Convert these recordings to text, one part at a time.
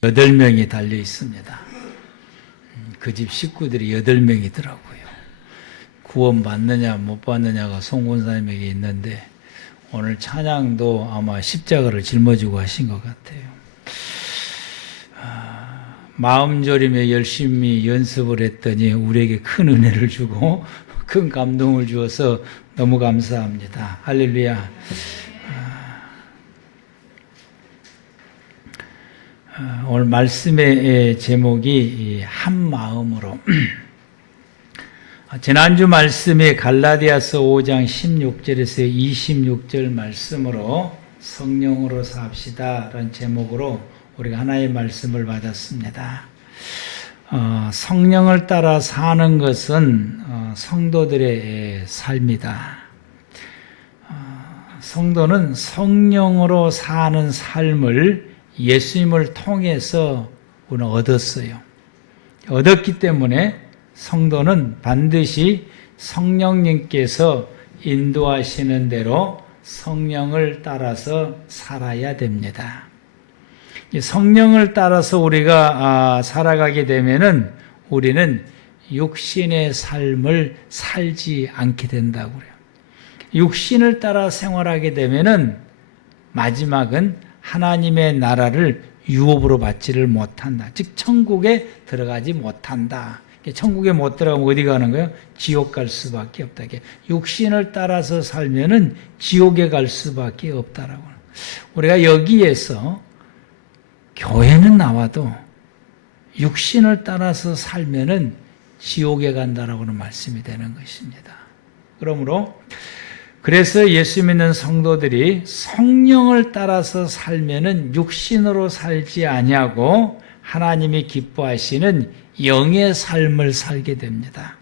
8명이 달려 있습니다. 그 집 식구들이 8명이더라고요. 구원 받느냐 못 받느냐가 송 권사님에게 있는데 오늘 찬양도 아마 십자가를 짊어지고 하신 것 같아요. 마음 졸이며 열심히 연습을 했더니 우리에게 큰 은혜를 주고 큰 감동을 주어서 너무 감사합니다. 할렐루야. 오늘 말씀의 제목이 한 마음으로. 지난주 말씀이 갈라디아서 5장 16절에서 26절 말씀으로 성령으로 삽시다 라는 제목으로 우리가 하나의 말씀을 받았습니다. 성령을 따라 사는 것은 성도들의 삶이다. 성도는 성령으로 사는 삶을 예수님을 통해서 우리는 얻었어요. 얻었기 때문에 성도는 반드시 성령님께서 인도하시는 대로 성령을 따라서 살아야 됩니다. 성령을 따라서 우리가 살아가게 되면은 우리는 육신의 삶을 살지 않게 된다고 그래요. 육신을 따라 생활하게 되면은 마지막은 하나님의 나라를 유업으로 받지를 못한다. 즉 천국에 들어가지 못한다. 천국에 못 들어가면 어디 가는 거예요? 지옥 갈 수밖에 없다. 육신을 따라서 살면은 지옥에 갈 수밖에 없다라고. 우리가 여기에서 교회는 나와도 육신을 따라서 살면은 지옥에 간다라고는 말씀이 되는 것입니다. 그러므로 그래서 예수 믿는 성도들이 성령을 따라서 살면은 육신으로 살지 아니하고 하나님이 기뻐하시는 영의 삶을 살게 됩니다.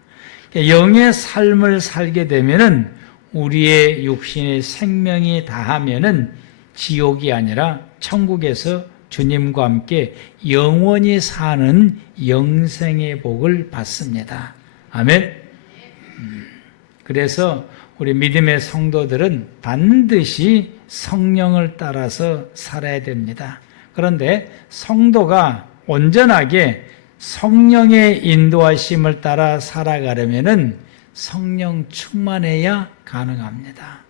영의 삶을 살게 되면은 우리의 육신의 생명이 다하면은 지옥이 아니라 천국에서 주님과 함께 영원히 사는 영생의 복을 받습니다. 아멘. 그래서 우리 믿음의 성도들은 반드시 성령을 따라서 살아야 됩니다. 그런데 성도가 온전하게 성령의 인도하심을 따라 살아가려면은 성령 충만해야 가능합니다.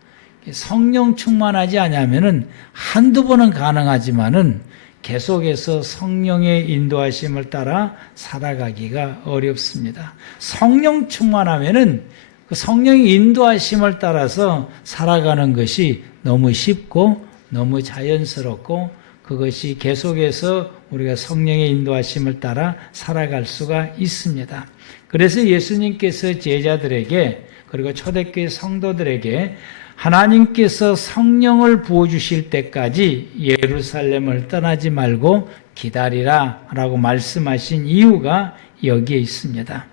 성령 충만하지 않으면은 한두 번은 가능하지만은 계속해서 성령의 인도하심을 따라 살아가기가 어렵습니다. 성령 충만하면은 그 성령의 인도하심을 따라서 살아가는 것이 너무 쉽고 너무 자연스럽고 그것이 계속해서 우리가 성령의 인도하심을 따라 살아갈 수가 있습니다. 그래서 예수님께서 제자들에게 그리고 초대교회 성도들에게 하나님께서 성령을 부어주실 때까지 예루살렘을 떠나지 말고 기다리라 라고 말씀하신 이유가 여기에 있습니다.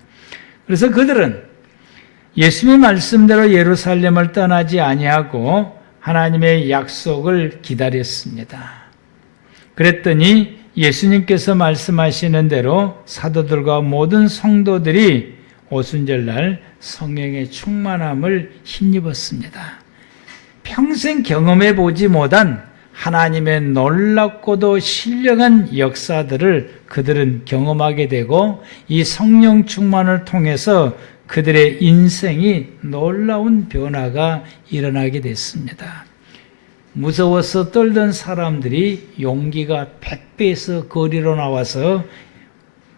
그래서 그들은 예수님의 말씀대로 예루살렘을 떠나지 아니하고 하나님의 약속을 기다렸습니다. 그랬더니 예수님께서 말씀하시는 대로 사도들과 모든 성도들이 오순절날 성령의 충만함을 힘입었습니다. 평생 경험해 보지 못한 하나님의 놀랍고도 신령한 역사들을 그들은 경험하게 되고 이 성령 충만을 통해서 그들의 인생이 놀라운 변화가 일어나게 됐습니다. 무서워서 떨던 사람들이 용기가 100배에서 거리로 나와서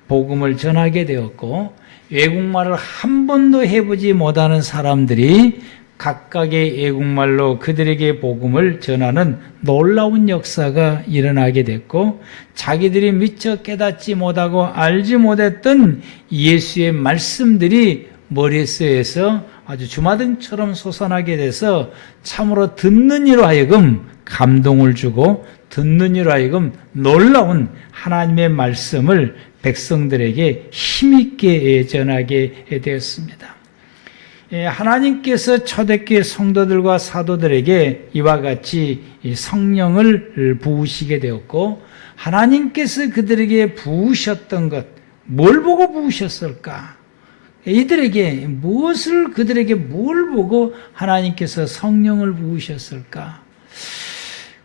복음을 전하게 되었고 외국말을 한 번도 해보지 못하는 사람들이 각각의 외국말로 그들에게 복음을 전하는 놀라운 역사가 일어나게 됐고 자기들이 미처 깨닫지 못하고 알지 못했던 예수의 말씀들이 머릿속에서 아주 주마등처럼 솟아나게 돼서 참으로 듣는 이로 하여금 감동을 주고 듣는 이로 하여금 놀라운 하나님의 말씀을 백성들에게 힘있게 전하게 되었습니다. 하나님께서 초대교회 성도들과 사도들에게 이와 같이 성령을 부으시게 되었고 하나님께서 그들에게 부으셨던 것, 뭘 보고 부으셨을까? 이들에게 그들에게 뭘 보고 하나님께서 성령을 부으셨을까?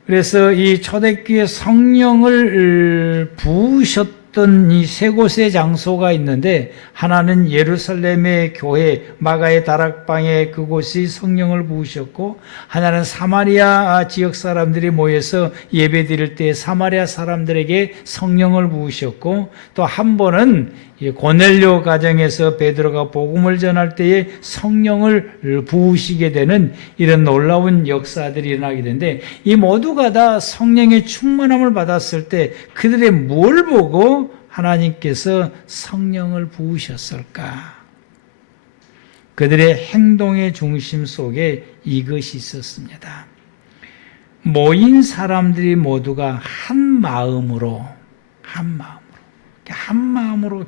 그래서 이 초대교회 성령을 부으셨던 이 세 곳의 장소가 있는데, 하나는 예루살렘의 교회 마가의 다락방에 그곳이 성령을 부으셨고, 하나는 사마리아 지역 사람들이 모여서 예배드릴 때 사마리아 사람들에게 성령을 부으셨고, 또 한 번은 고넬료 가정에서 베드로가 복음을 전할 때에 성령을 부으시게 되는 이런 놀라운 역사들이 일어나게 되는데, 이 모두가 다 성령의 충만함을 받았을 때 그들의 뭘 보고 하나님께서 성령을 부으셨을까? 그들의 행동의 중심 속에 이것이 있었습니다. 모인 사람들이 모두가 한 마음으로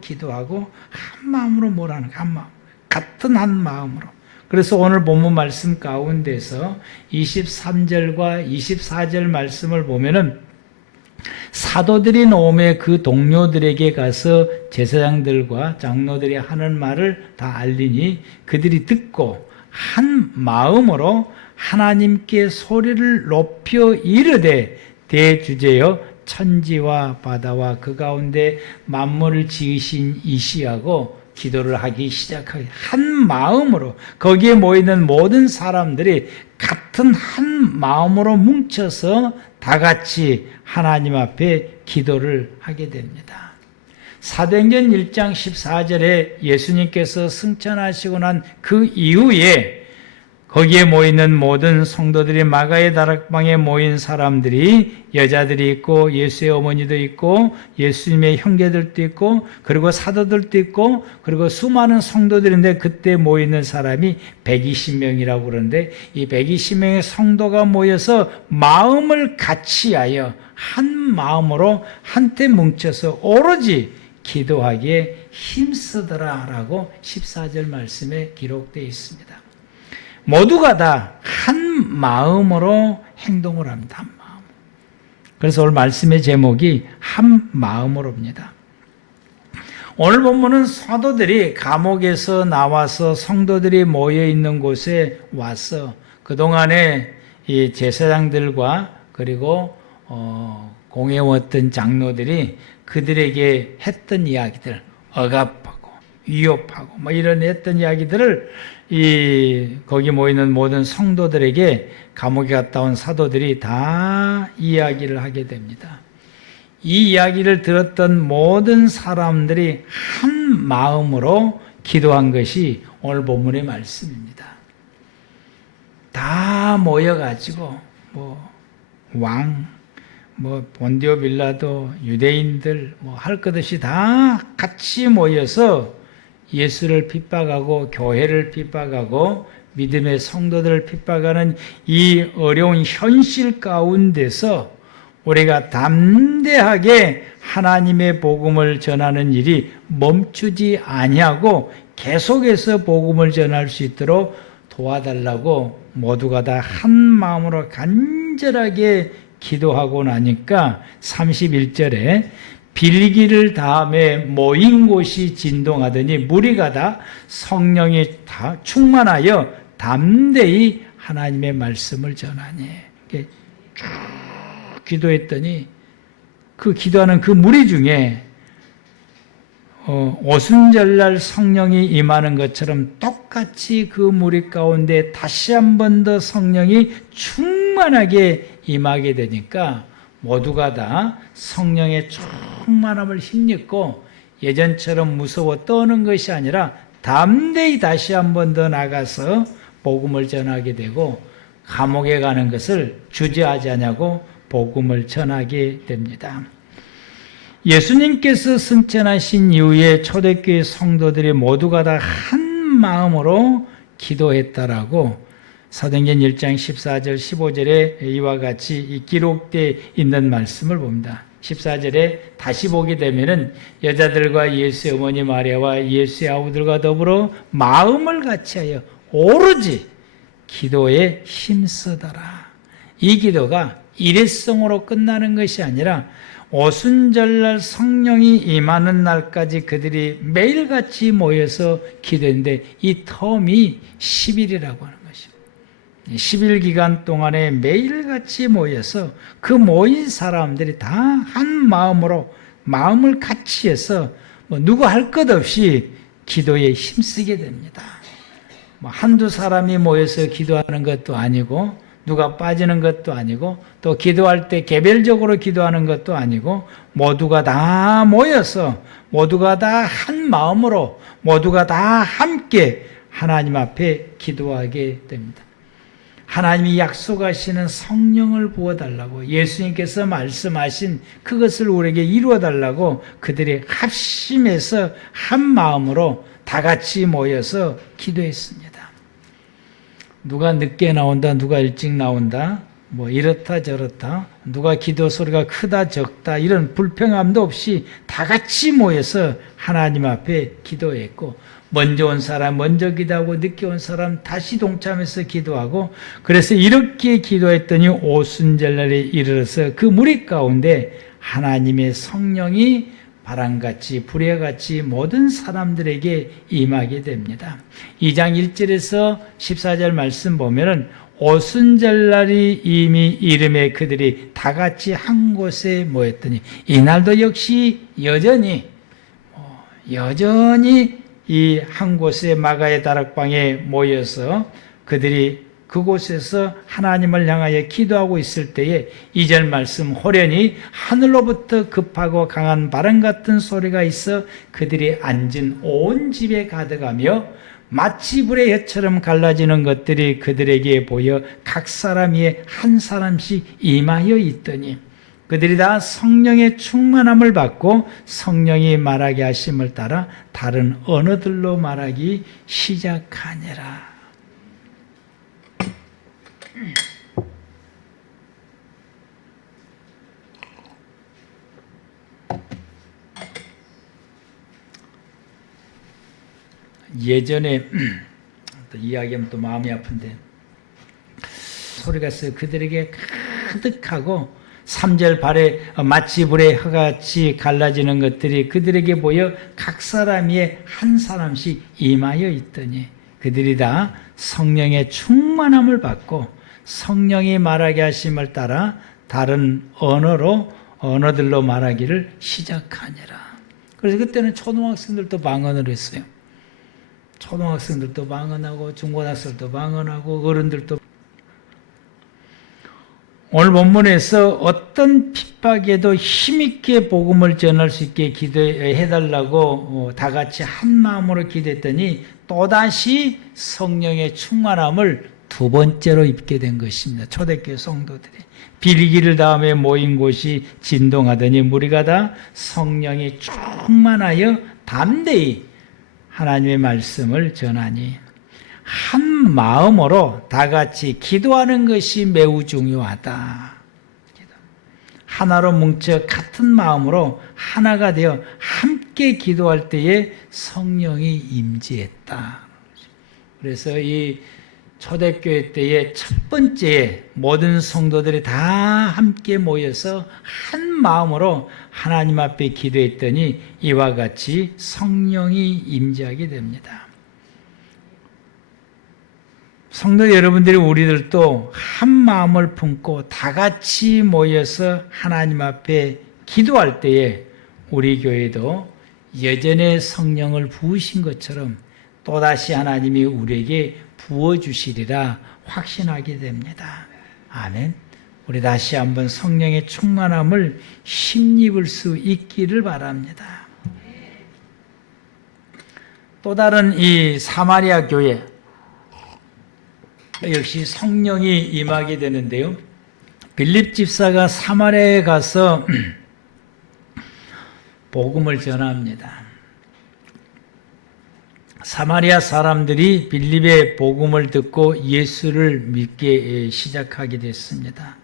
기도하고 한 마음으로 뭐라는 한 마음, 같은 한 마음으로. 그래서 오늘 본문 말씀 가운데서 23절과 24절 말씀을 보면은 사도들이 나오매 그 동료들에게 가서 제사장들과 장로들이 하는 말을 다 알리니 그들이 듣고 한 마음으로 하나님께 소리를 높여 이르되 대주제여 천지와 바다와 그 가운데 만물을 지으신 이시하고 기도를 하기 시작하게 한 마음으로 거기에 모이는 모든 사람들이 같은 한 마음으로 뭉쳐서 다 같이 하나님 앞에 기도를 하게 됩니다. 사도행전 1장 14절에 예수님께서 승천하시고 난 그 이후에 거기에 모이는 모든 성도들이 마가의 다락방에 모인 사람들이 여자들이 있고 예수의 어머니도 있고 예수님의 형제들도 있고 그리고 사도들도 있고 그리고 수많은 성도들인데 그때 모이는 사람이 120명이라고 그러는데 이 120명의 성도가 모여서 마음을 같이하여 한 마음으로 한때 뭉쳐서 오로지 기도하기에 힘쓰더라라고 14절 말씀에 기록되어 있습니다. 모두가 다 한 마음으로 행동을 합니다. 한 마음. 그래서 오늘 말씀의 제목이 한 마음으로입니다. 오늘 본문은 사도들이 감옥에서 나와서 성도들이 모여 있는 곳에 와서 그동안에 이 제사장들과 그리고 공회원던 장로들이 그들에게 했던 이야기들, 억압하고 위협하고 뭐 이런 했던 이야기들을 거기 모이는 모든 성도들에게 감옥에 갔다 온 사도들이 다 이야기를 하게 됩니다. 이 이야기를 들었던 모든 사람들이 한 마음으로 기도한 것이 오늘 본문의 말씀입니다. 다 모여가지고 본디오 빌라도 유대인들 할 것 없이 다 같이 모여서 예수를 핍박하고 교회를 핍박하고 믿음의 성도들을 핍박하는 이 어려운 현실 가운데서 우리가 담대하게 하나님의 복음을 전하는 일이 멈추지 아니하고 계속해서 복음을 전할 수 있도록 도와달라고 모두가 다 한 마음으로 간절하게 기도하고 나니까 31절에 빌기를 다음에 모인 곳이 진동하더니 무리가 다 성령이 다 충만하여 담대히 하나님의 말씀을 전하니 쭉 기도했더니 그 기도하는 그 무리 중에 오순절날 성령이 임하는 것처럼 똑같이 그 무리 가운데 다시 한 번 더 성령이 충만하게 임하게 되니까 모두가 다 성령의 충만함을 힘입고 예전처럼 무서워 떠는 것이 아니라 담대히 다시 한 번 더 나가서 복음을 전하게 되고 감옥에 가는 것을 주저하지 않냐고 복음을 전하게 됩니다. 예수님께서 승천하신 이후에 초대교회 성도들이 모두가 다 한 마음으로 기도했다라고 사도행전 1장 14절 15절에 이와 같이 기록되어 있는 말씀을 봅니다. 14절에 다시 보게 되면은 여자들과 예수의 어머니 마리아와 예수의 아우들과 더불어 마음을 같이하여 오로지 기도에 힘쓰더라. 이 기도가 일회성으로 끝나는 것이 아니라 오순절날 성령이 임하는 날까지 그들이 매일같이 모여서 기도했는데 이 텀이 10일이라고 하는 것입니다. 10일 기간 동안에 매일같이 모여서 그 모인 사람들이 다 한 마음으로 마음을 같이 해서 누구 할 것 없이 기도에 힘쓰게 됩니다. 한두 사람이 모여서 기도하는 것도 아니고 누가 빠지는 것도 아니고 또 기도할 때 개별적으로 기도하는 것도 아니고 모두가 다 모여서 모두가 다 한 마음으로 모두가 다 함께 하나님 앞에 기도하게 됩니다. 하나님이 약속하시는 성령을 부어달라고 예수님께서 말씀하신 그것을 우리에게 이루어달라고 그들이 합심해서 한 마음으로 다 같이 모여서 기도했습니다. 누가 늦게 나온다, 누가 일찍 나온다, 이렇다 저렇다, 누가 기도 소리가 크다 적다 이런 불평함도 없이 다 같이 모여서 하나님 앞에 기도했고 먼저 온 사람 먼저 기도하고 늦게 온 사람 다시 동참해서 기도하고 그래서 이렇게 기도했더니 오순절날에 이르러서 그 무리 가운데 하나님의 성령이 바람같이 불의같이 모든 사람들에게 임하게 됩니다. 2장 1절에서 14절 말씀 보면은 오순절날이 이미 이름에 그들이 다 같이 한 곳에 모였더니 이날도 역시 여전히 이 한 곳에 마가의 다락방에 모여서 그들이 그곳에서 하나님을 향하여 기도하고 있을 때에 2절 말씀 호련히 하늘로부터 급하고 강한 바람 같은 소리가 있어 그들이 앉은 온 집에 가득하며 마치 불의 혀처럼 갈라지는 것들이 그들에게 보여 각 사람 위에 한 사람씩 임하여 있더니 그들이 다 성령의 충만함을 받고 성령이 말하게 하심을 따라 다른 언어들로 말하기 시작하니라. 예전에 또 이야기하면 또 마음이 아픈데 소리가 있어요. 그들에게 가득하고 3절 발에 마치 불의 혀같이 갈라지는 것들이 그들에게 보여 각 사람 위에 한 사람씩 임하여 있더니 그들이 다 성령의 충만함을 받고 성령이 말하게 하심을 따라 다른 언어들로 말하기를 시작하니라. 그래서 그때는 초등학생들도 방언을 했어요. 초등학생들도 방언하고 중고등학생들도 방언하고 어른들도. 오늘 본문에서 어떤 핍박에도 힘있게 복음을 전할 수 있게 기도해달라고 다 같이 한 마음으로 기도했더니 또다시 성령의 충만함을 두 번째로 입게 된 것입니다. 초대교회 성도들이 빌기를 다음에 모인 곳이 진동하더니 무리가 다 성령이 충만하여 담대히 하나님의 말씀을 전하니 한 마음으로 다 같이 기도하는 것이 매우 중요하다. 하나로 뭉쳐 같은 마음으로 하나가 되어 함께 기도할 때에 성령이 임재했다. 그래서 이 초대교회 때의 첫 번째 모든 성도들이 다 함께 모여서 한 마음으로 하나님 앞에 기도했더니 이와 같이 성령이 임재하게 됩니다. 성도 여러분들이 우리들도 한 마음을 품고 다 같이 모여서 하나님 앞에 기도할 때에 우리 교회도 예전에 성령을 부으신 것처럼 또다시 하나님이 우리에게 부어주시리라 확신하게 됩니다. 아멘. 우리 다시 한번 성령의 충만함을 힘입을 수 있기를 바랍니다. 또 다른 이 사마리아 교회 역시 성령이 임하게 되는데요. 빌립 집사가 사마리아에 가서 복음을 전합니다. 사마리아 사람들이 빌립의 복음을 듣고 예수를 믿게 시작하게 됐습니다.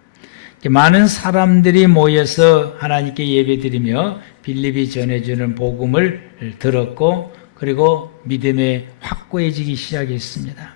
많은 사람들이 모여서 하나님께 예배드리며 빌립이 전해주는 복음을 들었고 그리고 믿음에 확고해지기 시작했습니다.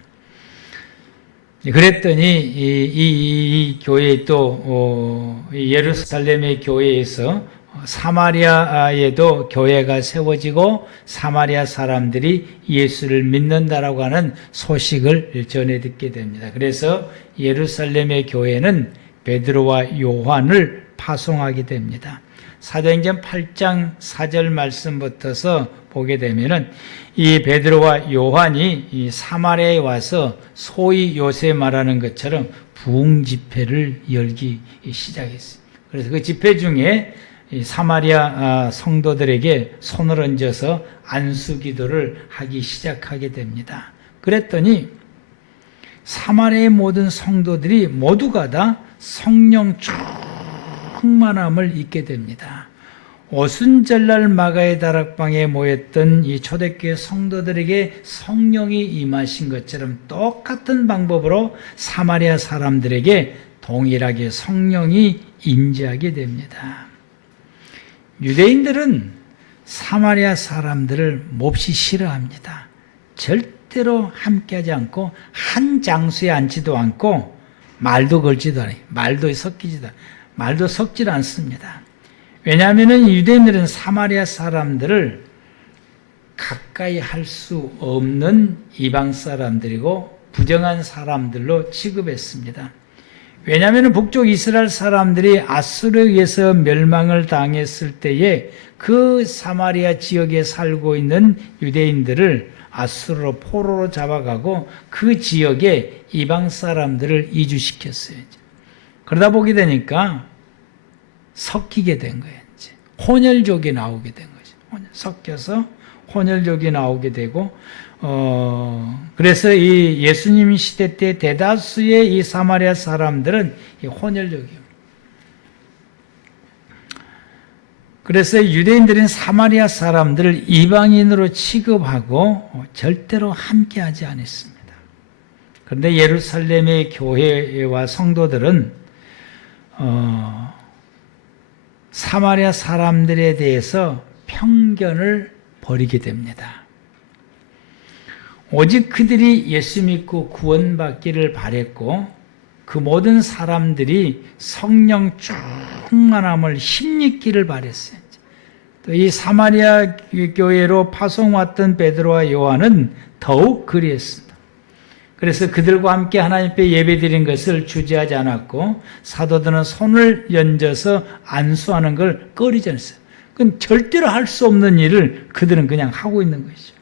그랬더니 이 교회 또 예루살렘의 교회에서 사마리아에도 교회가 세워지고 사마리아 사람들이 예수를 믿는다라고 하는 소식을 전해 듣게 됩니다. 그래서 예루살렘의 교회는 베드로와 요한을 파송하게 됩니다. 사도행전 8장 4절 말씀부터서 보게 되면은 이 베드로와 요한이 이 사마리아에 와서 소위 요새 말하는 것처럼 부흥 집회를 열기 시작했어요. 그래서 그 집회 중에 이 사마리아 성도들에게 손을 얹어서 안수 기도를 하기 시작하게 됩니다. 그랬더니 사마리아의 모든 성도들이 모두가 다 성령 충만함을 입게 됩니다. 오순절날 마가의 다락방에 모였던 이 초대교회 성도들에게 성령이 임하신 것처럼 똑같은 방법으로 사마리아 사람들에게 동일하게 성령이 임재하게 됩니다. 유대인들은 사마리아 사람들을 몹시 싫어합니다. 절대로 함께하지 않고 한 장소에 앉지도 않고 말도 걸지도 않아요. 말도 섞질 않습니다. 왜냐하면 유대인들은 사마리아 사람들을 가까이 할 수 없는 이방 사람들이고 부정한 사람들로 취급했습니다. 왜냐하면 북쪽 이스라엘 사람들이 아수르에 의해서 멸망을 당했을 때에 그 사마리아 지역에 살고 있는 유대인들을 아수르로 포로로 잡아가고 그 지역에 이방 사람들을 이주시켰어요. 그러다 보게 되니까 섞이게 된 거예요. 이제 혼혈족이 나오게 된 거죠. 섞여서 혼혈족이 나오게 되고, 그래서 이 예수님 시대 때 대다수의 이 사마리아 사람들은 이 혼혈족이에요. 그래서 유대인들은 사마리아 사람들을 이방인으로 취급하고 절대로 함께하지 않았습니다. 그런데 예루살렘의 교회와 성도들은 사마리아 사람들에 대해서 편견을 버리게 됩니다. 오직 그들이 예수 믿고 구원받기를 바랬고 그 모든 사람들이 성령 충만함을 힘입기를 바랬어요. 또 이 사마리아 교회로 파송 왔던 베드로와 요한은 더욱 그리했습니다. 그래서 그들과 함께 하나님 앞에 예배드린 것을 주저하지 않았고 사도들은 손을 얹어서 안수하는 걸 꺼리지 않았어요. 그건 절대로 할 수 없는 일을 그들은 그냥 하고 있는 것이죠.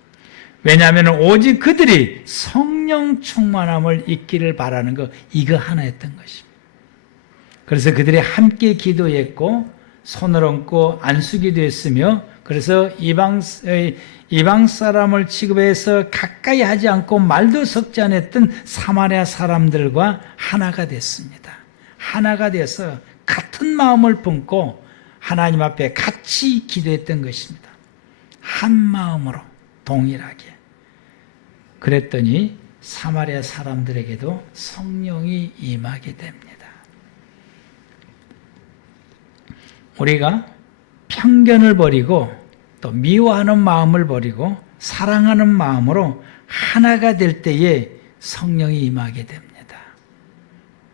왜냐하면 오직 그들이 성령 충만함을 입기를 바라는 거 이거 하나였던 것입니다. 그래서 그들이 함께 기도했고 손을 얹고 안수기도 했으며 그래서 이방 사람을 취급해서 가까이 하지 않고 말도 섞지 않았던 사마리아 사람들과 하나가 됐습니다. 하나가 돼서 같은 마음을 품고 하나님 앞에 같이 기도했던 것입니다. 한 마음으로 동일하게. 그랬더니 사마리아 사람들에게도 성령이 임하게 됩니다. 우리가 편견을 버리고 또 미워하는 마음을 버리고 사랑하는 마음으로 하나가 될 때에 성령이 임하게 됩니다.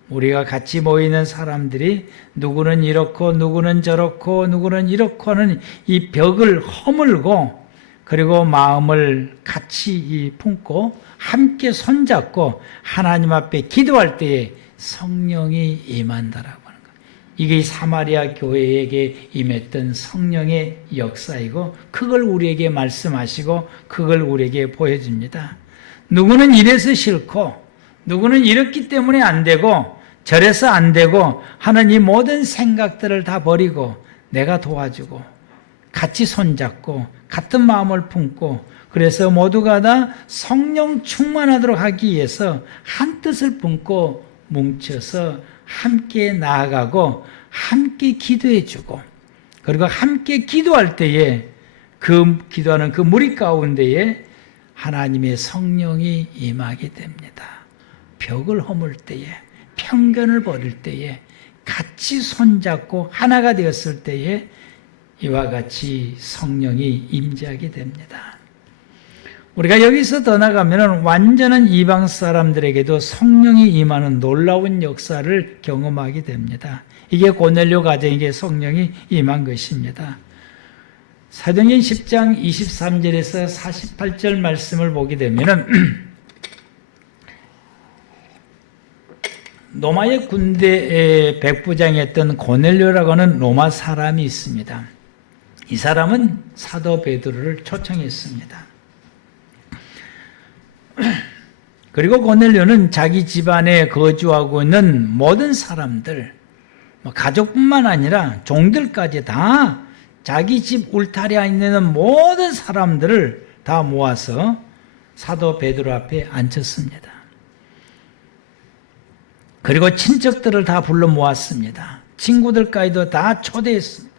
우리가 같이 모이는 사람들이 누구는 이렇고 누구는 저렇고 누구는 이렇고 하는 이 벽을 허물고 그리고 마음을 같이 품고 함께 손잡고 하나님 앞에 기도할 때에 성령이 임한다라고 하는 거예요. 이게 사마리아 교회에게 임했던 성령의 역사이고 그걸 우리에게 말씀하시고 그걸 우리에게 보여줍니다. 누구는 이래서 싫고 누구는 이렇기 때문에 안 되고 저래서 안 되고 하는 이 모든 생각들을 다 버리고 내가 도와주고 같이 손잡고 같은 마음을 품고 그래서 모두가 다 성령 충만하도록 하기 위해서 한 뜻을 품고 뭉쳐서 함께 나아가고 함께 기도해주고 그리고 함께 기도할 때에 그 기도하는 그 무리 가운데에 하나님의 성령이 임하게 됩니다. 벽을 허물 때에 편견을 버릴 때에 같이 손잡고 하나가 되었을 때에 이와 같이 성령이 임재하게 됩니다. 우리가 여기서 더 나가면 완전한 이방 사람들에게도 성령이 임하는 놀라운 역사를 경험하게 됩니다. 이게 고넬료 가정에게 성령이 임한 것입니다. 사도행전 10장 23절에서 48절 말씀을 보게 되면은 로마의 군대의 백부장이었던 고넬료라고 하는 로마 사람이 있습니다. 이 사람은 사도 베드로를 초청했습니다. 그리고 고넬료는 자기 집안에 거주하고 있는 모든 사람들, 가족뿐만 아니라 종들까지 다 자기 집 울타리 있는 모든 사람들을 다 모아서 사도 베드로 앞에 앉혔습니다. 그리고 친척들을 다 불러 모았습니다. 친구들까지도 다 초대했습니다.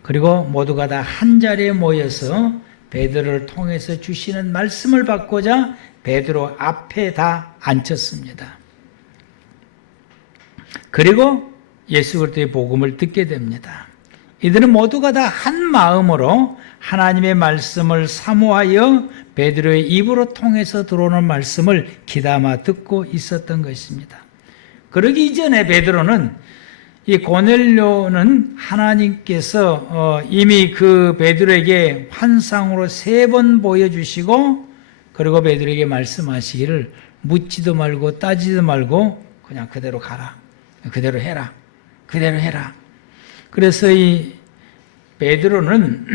그리고 모두가 다 한자리에 모여서 베드로를 통해서 주시는 말씀을 받고자 베드로 앞에 다 앉혔습니다. 그리고 예수 그리스도의 복음을 듣게 됩니다. 이들은 모두가 다 한 마음으로 하나님의 말씀을 사모하여 베드로의 입으로 통해서 들어오는 말씀을 귀담아 듣고 있었던 것입니다. 그러기 이전에 베드로는 이 고넬료는 하나님께서 이미 그 베드로에게 환상으로 3번 보여주시고 그리고 베드로에게 말씀하시기를 묻지도 말고 따지도 말고 그냥 그대로 가라. 그대로 해라. 그대로 해라. 그래서 이 베드로는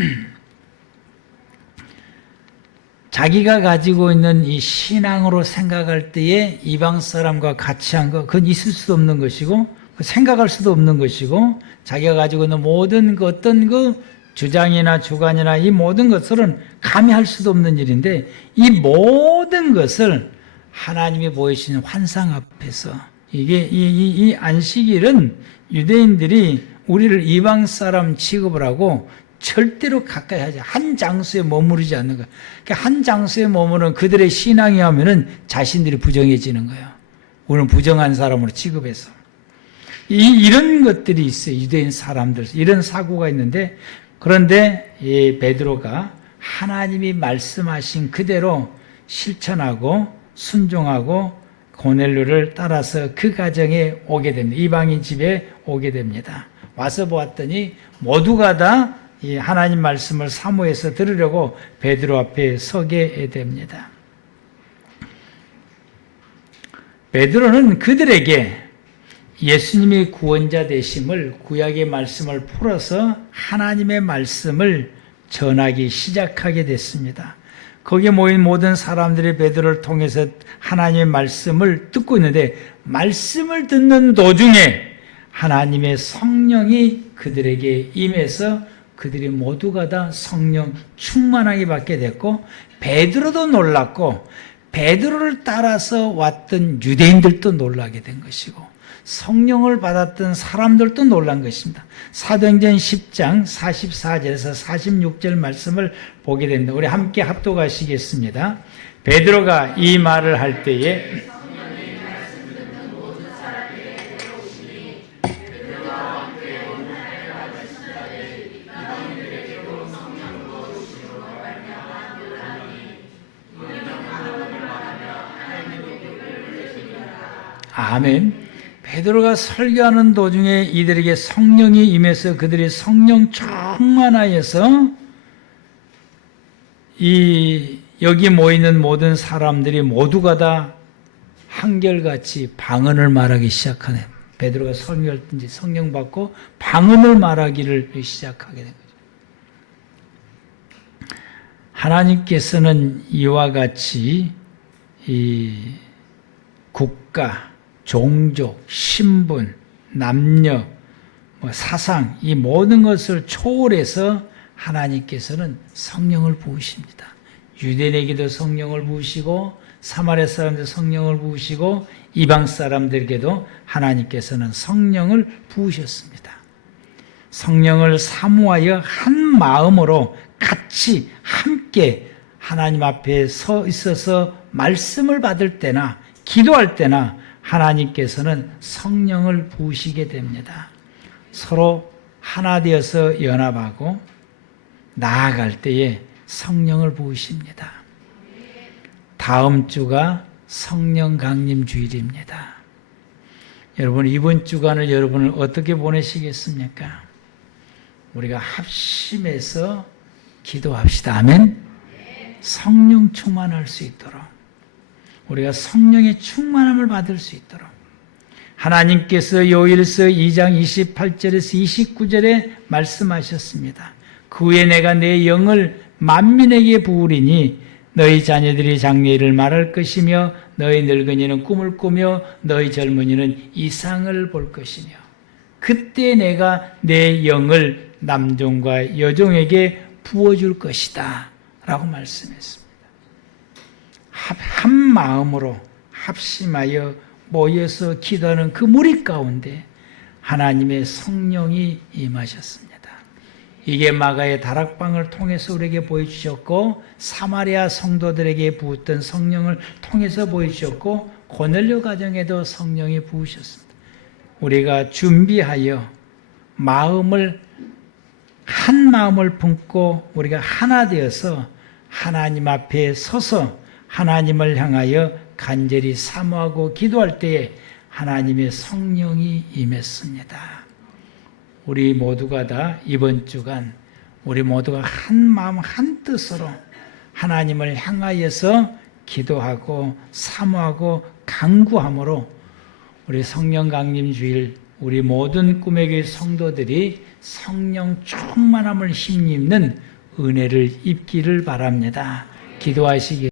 자기가 가지고 있는 이 신앙으로 생각할 때에 이방 사람과 같이 한 것, 그건 있을 수도 없는 것이고, 생각할 수도 없는 것이고, 자기가 가지고 있는 모든 그 어떤 그 주장이나 주관이나 이 모든 것들은 감히 할 수도 없는 일인데, 이 모든 것을 하나님이 보여주시는 환상 앞에서, 이게, 이 안식일은 유대인들이 우리를 이방 사람 취급을 하고, 절대로 가까이 하지, 한 장소에 머무르지 않는 거예요. 그러니까 한 장소에 머무르는 그들의 신앙이 하면은 자신들이 부정해지는 거예요. 우리는 부정한 사람으로 취급해서. 이런 것들이 있어요. 유대인 사람들. 이런 사고가 있는데, 그런데 이 베드로가 하나님이 말씀하신 그대로 실천하고 순종하고 고넬료를 따라서 그 가정에 오게 됩니다. 이방인 집에 오게 됩니다. 와서 보았더니 모두가 다 이 하나님 말씀을 사모해서 들으려고 베드로 앞에 서게 됩니다. 베드로는 그들에게 예수님이 구원자 되심을 구약의 말씀을 풀어서 하나님의 말씀을 전하기 시작하게 됐습니다. 거기에 모인 모든 사람들이 베드로를 통해서 하나님의 말씀을 듣고 있는데 말씀을 듣는 도중에 하나님의 성령이 그들에게 임해서 그들이 모두가 다 성령 충만하게 받게 됐고 베드로도 놀랐고 베드로를 따라서 왔던 유대인들도 놀라게 된 것이고 성령을 받았던 사람들도 놀란 것입니다. 사도행전 10장 44절에서 46절 말씀을 보게 됩니다. 우리 함께 합독하시겠습니다. 베드로가 이 말을 할 때에 아멘. 베드로가 설교하는 도중에 이들에게 성령이 임해서 그들이 성령 충만하여서 여기 모이는 모든 사람들이 모두가 다 한결같이 방언을 말하기 시작하네. 베드로가 설교할 때 성령 받고 방언을 말하기를 시작하게 된 거죠. 하나님께서는 이와 같이 이 국가, 종족, 신분, 남녀, 사상 이 모든 것을 초월해서 하나님께서는 성령을 부으십니다. 유대인에게도 성령을 부으시고 사마리아 사람들 성령을 부으시고 이방 사람들에게도 하나님께서는 성령을 부으셨습니다. 성령을 사모하여 한 마음으로 같이 함께 하나님 앞에 서 있어서 말씀을 받을 때나 기도할 때나 하나님께서는 성령을 부으시게 됩니다. 서로 하나 되어서 연합하고 나아갈 때에 성령을 부으십니다. 다음 주가 성령 강림 주일입니다. 여러분 이번 주간을 여러분을 어떻게 보내시겠습니까? 우리가 합심해서 기도합시다. 아멘. 성령 충만할 수 있도록 우리가 성령의 충만함을 받을 수 있도록 하나님께서 요일서 2장 28절에서 29절에 말씀하셨습니다. 그 후에 내가 내 영을 만민에게 부으리니 너희 자녀들이 장래일을 말할 것이며 너희 늙은이는 꿈을 꾸며 너희 젊은이는 이상을 볼 것이며 그때 내가 내 영을 남종과 여종에게 부어줄 것이다 라고 말씀했습니다. 한 마음으로 합심하여 모여서 기도하는 그 무리 가운데 하나님의 성령이 임하셨습니다. 이게 마가의 다락방을 통해서 우리에게 보여주셨고 사마리아 성도들에게 부었던 성령을 통해서 보여주셨고 고넬료 가정에도 성령이 부으셨습니다. 우리가 준비하여 한 마음을 품고 우리가 하나 되어서 하나님 앞에 서서 하나님을 향하여 간절히 사모하고 기도할 때에 하나님의 성령이 임했습니다. 우리 모두가 다 이번 주간 우리 모두가 한 마음 한 뜻으로 하나님을 향하여서 기도하고 사모하고 간구함으로 우리 성령 강림 주일 우리 모든 꿈의 성도들이 성령 충만함을 힘입는 은혜를 입기를 바랍니다. 기도하시기